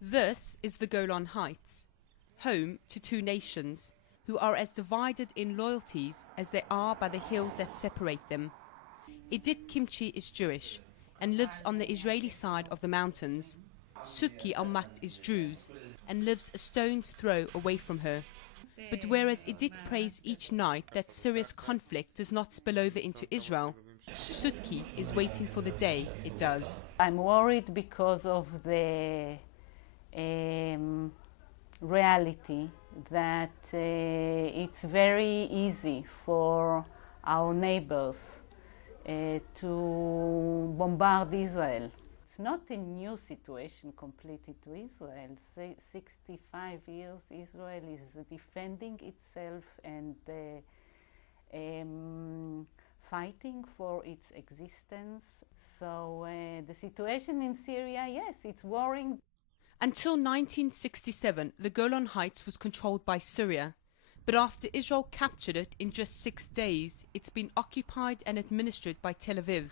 This is the Golan Heights, home to two nations who are as divided in loyalties as they are by the hills that separate them. Edith Kimchi is Jewish and lives on the Israeli side of the mountains. Sudki al-Makt is Druze and lives a stone's throw away from her. But whereas Edith prays each night that Syria's conflict does not spill over into Israel, Sudki is waiting for the day it does. I'm worried because of the reality that it's very easy for our neighbors to bombard Israel. It's not a new situation completely to Israel. 65 years Israel is defending itself and fighting for its existence. So the situation in Syria, yes, it's worrying. Until 1967, the Golan Heights was controlled by Syria. But after Israel captured it in just 6 days, it's been occupied and administered by Tel Aviv,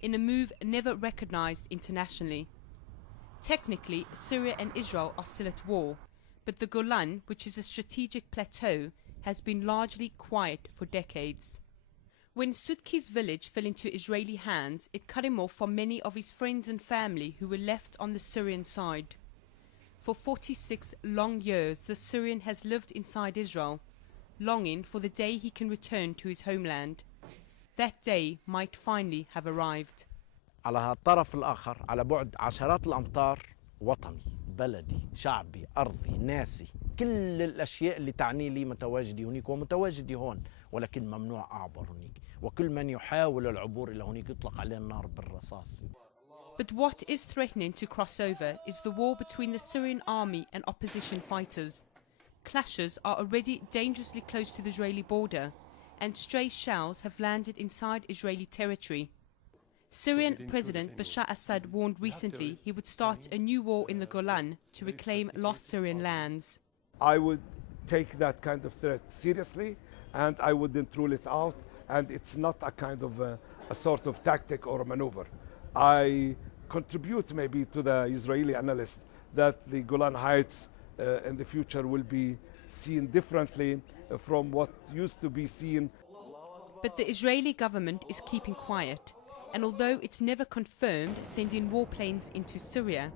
in a move never recognized internationally. Technically, Syria and Israel are still at war, but the Golan, which is a strategic plateau, has been largely quiet for decades. When Sudki's village fell into Israeli hands, it cut him off from many of his friends and family who were left on the Syrian side. For 46 long years, the Syrian has lived inside Israel, longing for the day he can return to his homeland. That day might finally have arrived. على هالطرف الآخر على بعد عشرات الأمتار وطني، بلدي، شعبي، أرضي، ناسي، كل الأشياء اللي تعني لي متواجدة هناك ومتواجدة هون، ولكن ممنوع أعبر هناك، وكل من يحاول العبور إلى هناك يطلق عليه النار بالرصاص. But what is threatening to cross over is the war between the Syrian army and opposition fighters. Clashes are already dangerously close to the Israeli border, and stray shells have landed inside Israeli territory. Syrian President Bashar Assad warned recently he would start a new war in the Golan to reclaim lost Syrian lands. I would take that kind of threat seriously, and I wouldn't rule it out, and it's not a kind of a sort of tactic or a maneuver. I contribute maybe to the Israeli analyst that the Golan Heights in the future will be seen differently from what used to be seen. But the Israeli government is keeping quiet, and although it's never confirmed sending warplanes into Syria,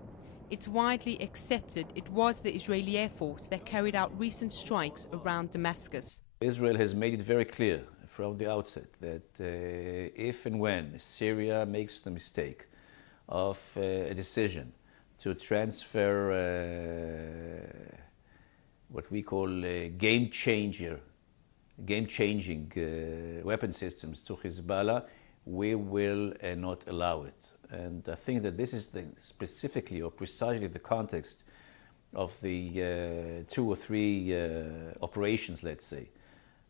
it's widely accepted it was the Israeli Air Force that carried out recent strikes around Damascus. Israel has made it very clear from the outset that if and when Syria makes the mistake of a decision to transfer what we call game-changing weapon systems to Hezbollah, we will not allow it. And I think that this is specifically or precisely the context of the 2 or 3 operations, let's say,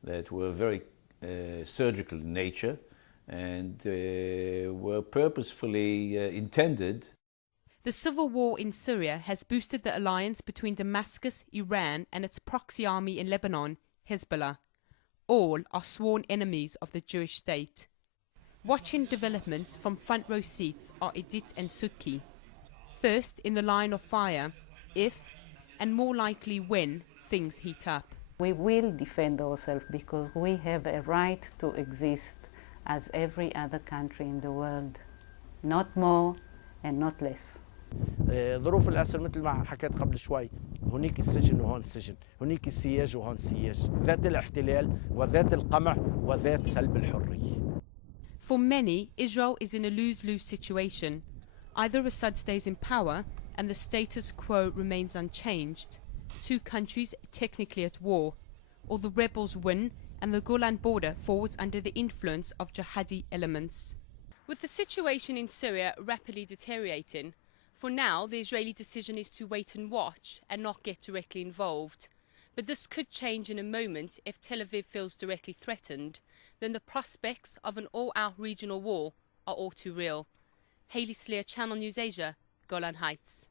that were very surgical in nature and were purposefully intended. The civil war in Syria has boosted the alliance between Damascus, Iran and its proxy army in Lebanon, Hezbollah. All are sworn enemies of the Jewish state. Watching developments from front row seats are Edith and Sudki. First in the line of fire, if, and more likely when, things heat up. We will defend ourselves because we have a right to exist as every other country in the world. Not more and not less. ظروف الأسر مثل ما حكيت قبل شوي، هناك السجن وهون السجن، هناك السياج وهون السياج، ذات الاحتلال وذات القمع وذات سلب الحرية. For many, Israel is in a lose-lose situation. Either Assad stays in power and the status quo remains unchanged, 2 countries technically at war, or the rebels win and the Golan border falls under the influence of jihadi elements. With the situation in Syria rapidly deteriorating, for now the Israeli decision is to wait and watch and not get directly involved. But this could change in a moment if Tel Aviv feels directly threatened. Then the prospects of an all-out regional war are all too real. Hayley Sleer, Channel News Asia, Golan Heights.